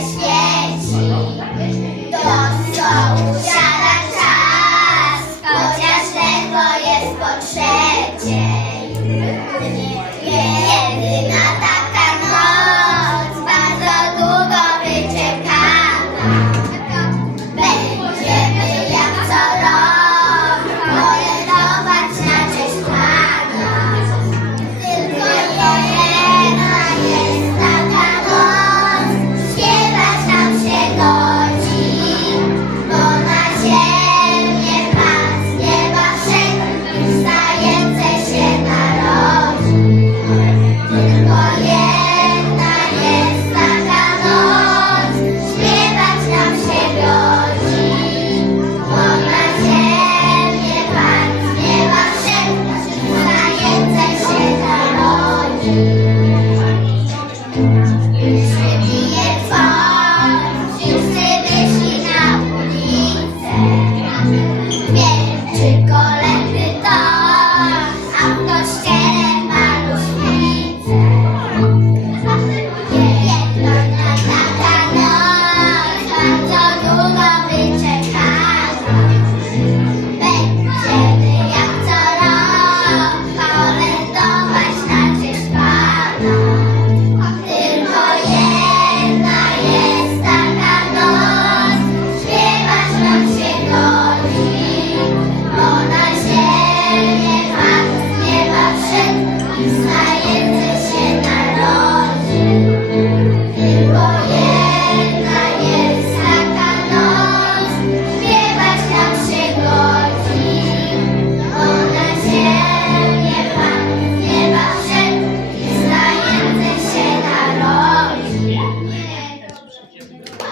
świeci. thank you.